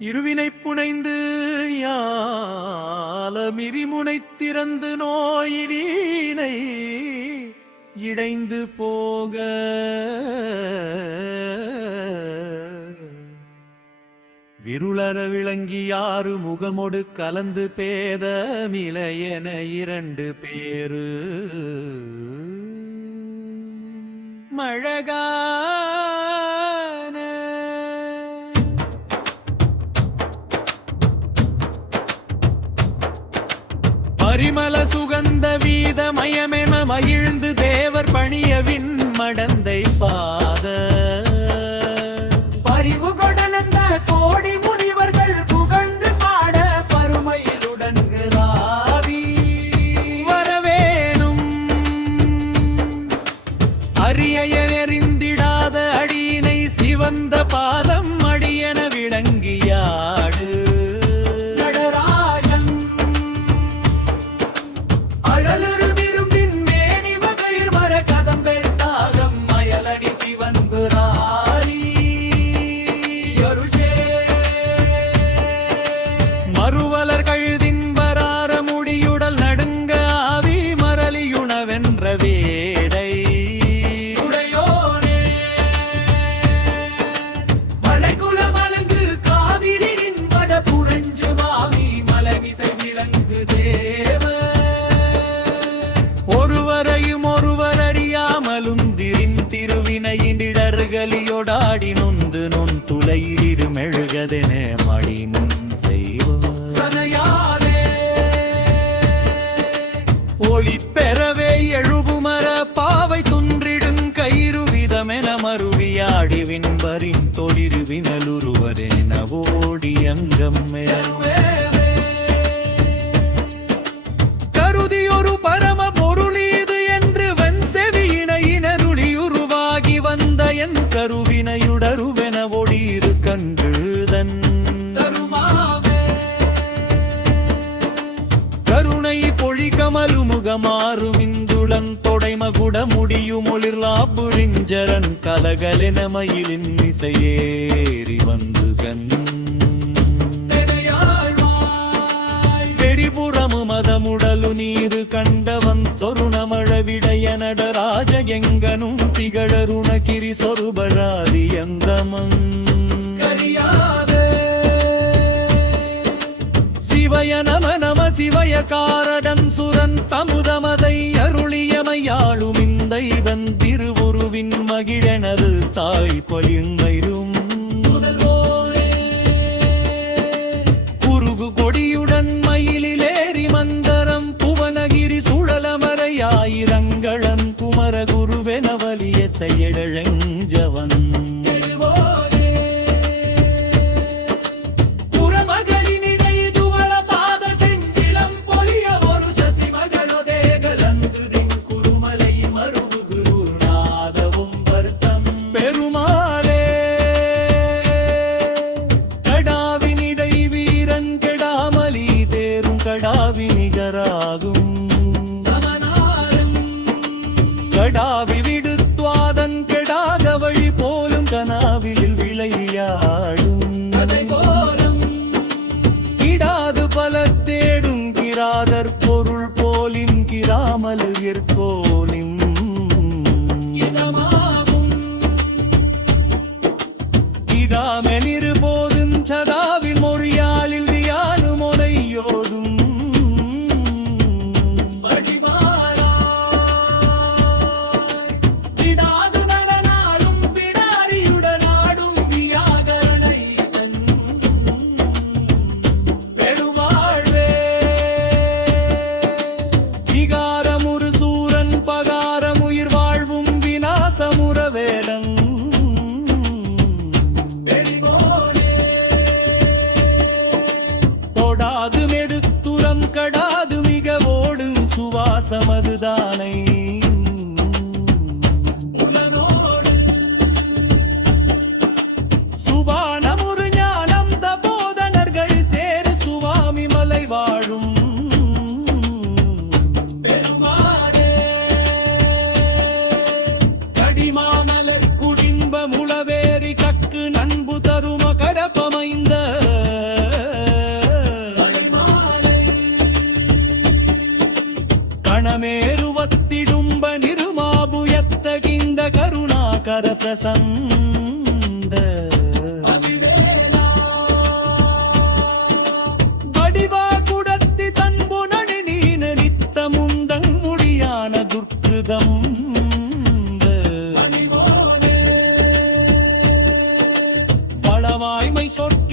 இருவினை புனைந்து யாலமிரிமுனை திறந்து நோயினை இடைந்து போக விருளர விளங்கி யாரு முகமொடு கலந்து பேதமிலையென இரண்டு பேரு மழகான பரிமள சுகந்த வீதமயமென மகிழ்ந்து தேவர் பணியவின் மடந்தை பாத பரிவு கொடலந்த கோடி முனிவர்கள் புகழ்ந்து பாட பருமையிலுடன் வரவேணும் அரியறிந்திடாத அடியினை சிவந்த பாதம் அடியென விளங்கியாடு மறுவலர்கள் தின்பரார முடியுடல் நடுங்க ஆவி மரலியுணவென்ற வேடை உடையோனே வளைகுல மலங்கு காவிரியின் வட புரஞ்சு மாமி மலமிசை விளங்கு தேவ ஒருவரையும் ஒருவர் அறியாமலும் திருவினையினிடர்களியொடாடி நொந்து நொன் துளையிடு மெழுகதென மடி முன் ஒளி பெறவே எழுபுமர பாவை துன்றிடும் கயிறுவிதமென மருவியாடி விண்பரின் தொழிறுவினலுருவரென ஓடியங்கம் கருதி ஒரு பரம பொருளீது என்று வன் செவியினையினருளியுருவாகி வந்த என் கருவினையுடருவென ஒடியிரு கண்டுதன் கமலுமுகமாறும் இந்துளன் தொடைமகுட முடியும் ஒளிர்லாபுரிஞ்சரன் கலகலென மயிலின் இசையேறி வந்து கண் பெரிபுறமு மதமுடலு நீரு கண்டவன் தொருணமழ விடைய நடராஜ எங்கனும் திகழருணகிரி சொருபராதி எந்தமன் சிவய நம நம சிவய காரடன் சுரன் தமுதமதை அருளியமையாளும் இந்த இவன் திருவுருவின் மகிழனது தாய் பொலிங்கரும் குருகு கொடியுடன் மயிலிலேறி மந்தரம் புவனகிரி சுழலமரையாயிரங்களன் குமர குருவென வலிய செயலழஞ்சவன் கடாவி விடுத்வாதன் கெடாத வழி போலும் கனாவில் விளையாடும் இடாது பல தேடும் கிராதர் பொருள் போலின் கிராமல் ஏற்கோலின் இதாமெனிரு போதும் சதாவில் மொழியாலில் தியானு முனையோடும் சந்த அவிவேலா வடிவா குடத்தி தன்புணனி நீன நித்த முந்தங் முடியான துர்க்கிருதம் அணிவோனே பலவாய்மை சொற்க